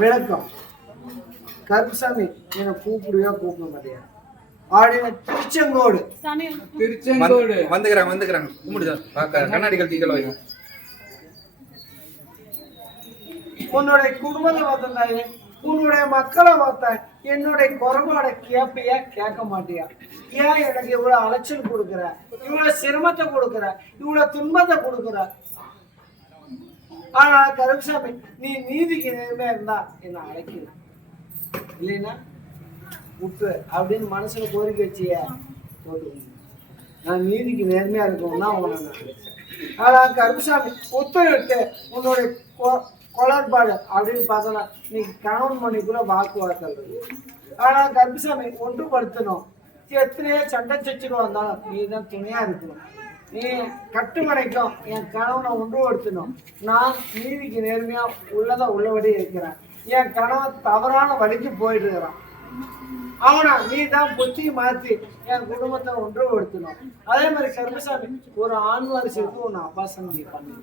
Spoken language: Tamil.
விளக்கம். கருப்புசாமி என்னை கூப்பிடுவியா கூப்பிட மாட்டியா அப்படின்னு திருச்செங்கோடு வந்துக்கிறாங்க கண்ணாடி கழட்டிகள் வைங்க. உன்னுடைய குடும்பத்தை பார்த்தேன், உன்னுடைய மக்களை பார்த்தேன், என்னுடைய குறைபாடை கேட்பையா கேட்க மாட்டியா? ஏன் எனக்கு இவ்வளவு அலைச்சல் கொடுக்குற, இவ்வளவு சிரமத்தை கொடுக்குற, இவ்வளவு துன்பத்தை கொடுக்குற? ஆனா கருப்புசாமி நீ நீதிக்கு நேர்மையா இருந்தா என்ன அழைக்கல, இல்லைன்னா உப்பு அப்படின்னு மனசுல கோரிக்கை வச்சிய போட்டு நான் நீதிக்கு நேர்மையா இருக்கணும்னா உன நான் அழைச்சேன். ஆனா கருப்புசாமி உத்தரவிட்டு உன்னுடைய கொலர்பாடு அப்படின்னு பார்த்தோன்னா நீ கணவன் மணிக்குள்ள வாக்குவாதம். ஆனா கருப்புசாமி ஒன்றுபடுத்தணும். எத்தனையோ சண்டை சச்சுட்டு வந்தாலும் நீ தான் துணையா இருக்கணும். நீ கட்டுமனைக்கும் என் கணவனை ஒன்றுபடுத்தணும். நான் நீதிக்கு நேர்மையா உள்ளதா உள்ளபடி இருக்கிறேன். என் கணவன் தவறான வழிக்கு போயிட்டு இருக்கிறான். அவனா நீ தான் புத்தி மாத்தி என் குடும்பத்தை ஒன்றுபடுத்தணும். அதே மாதிரி கருப்புசாமி ஒரு ஆண் வாரிசுக்கு ஒன்று அபாசனம் நீ பண்ணல.